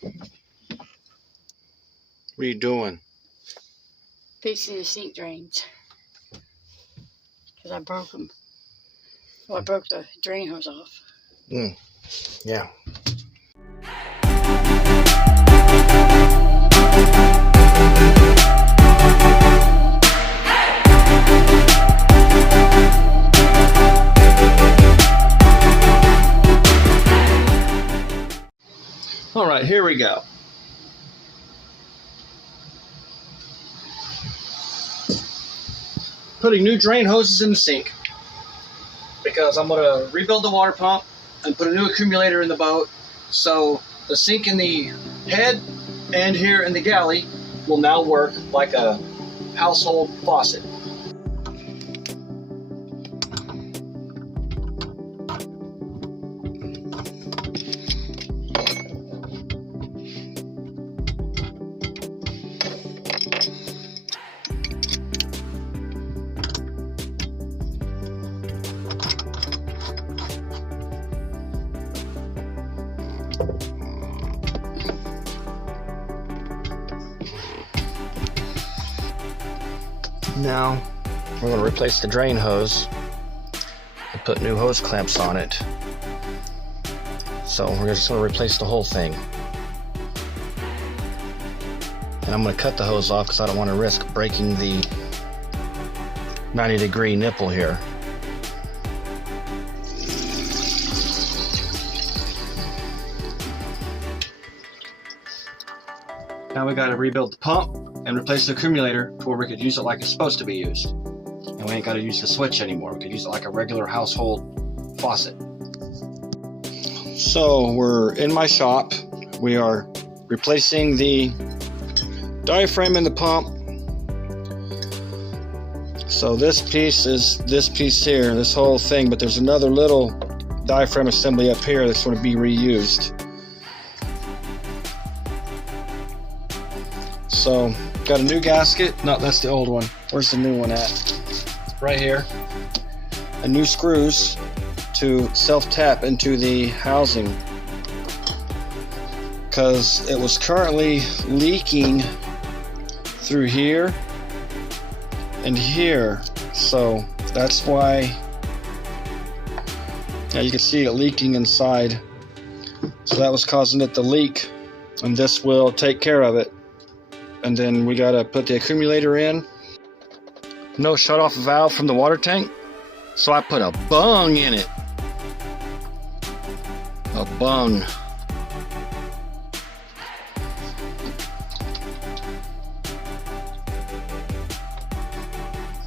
What are you doing? Fixing the sink drains. Because I broke them. Well, I broke the drain hose off. Yeah. All right, here we go. Putting new drain hoses in the sink because I'm going to rebuild the water pump and put a new accumulator in the boat, so the sink in the head and here in the galley will now work like a household faucet. Now we're going to replace the drain hose and put new hose clamps on it. So we're just going to replace the whole thing. And I'm going to cut the hose off because I don't want to risk breaking the 90-degree nipple here. Now we got to rebuild the pump and replace the accumulator to where we could use it like it's supposed to be used. And we ain't got to use the switch anymore. We could use it like a regular household faucet. So we're in my shop. We are replacing the diaphragm in the pump. So this piece is this piece here, this whole thing, but there's another little diaphragm assembly up here that's going to be reused. So got a new gasket. No, that's the old one. Where's the new one at? Right here. And new screws to self-tap into the housing, because it was currently leaking through here and here. So that's why, yeah, you can see it leaking inside. So that was causing it to leak, and this will take care of it. And then we gotta put the accumulator in. No shut-off valve from the water tank, so I put a bung in it. A bung.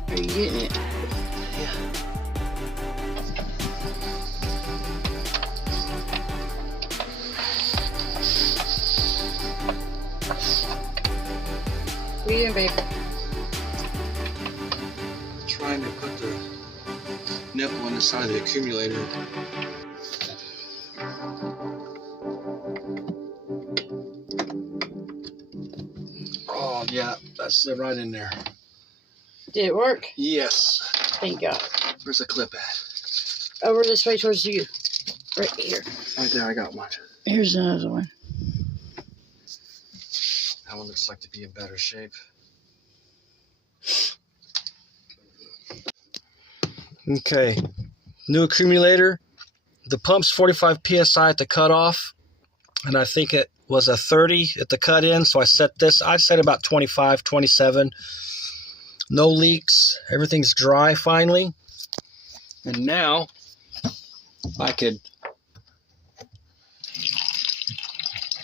Are you getting it? Yeah. What are you doing, babe? Trying to put the nipple on the side of the accumulator. Oh yeah, that's it right in there. Did it work? Yes. Thank God. Where's the clip at? Over this way towards you. Right here. Right there, I got one. Here's another one. That one looks like to be in better shape. Okay, new accumulator. The pump's 45 psi at the cutoff, and I think it was a 30 at the cut in, so I set this, I'd set about 25, 27. No leaks, everything's dry finally. And now I could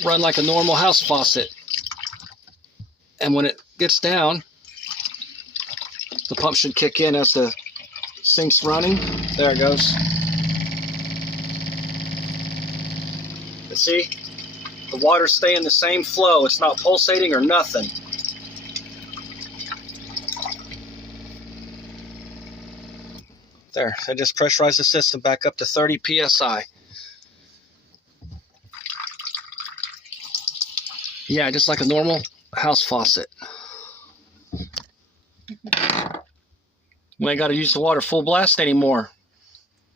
run like a normal house faucet. And when it gets down, the pump should kick in as the sink's running. There it goes. And see, the water's staying the same flow. It's not pulsating or nothing. There, I just pressurized the system back up to 30 psi. Yeah, just like a normal house faucet. We ain't got to use the water full blast anymore.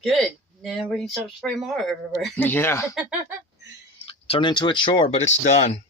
Good. Then we can stop spraying water everywhere. Yeah. Turned into a chore, but it's done.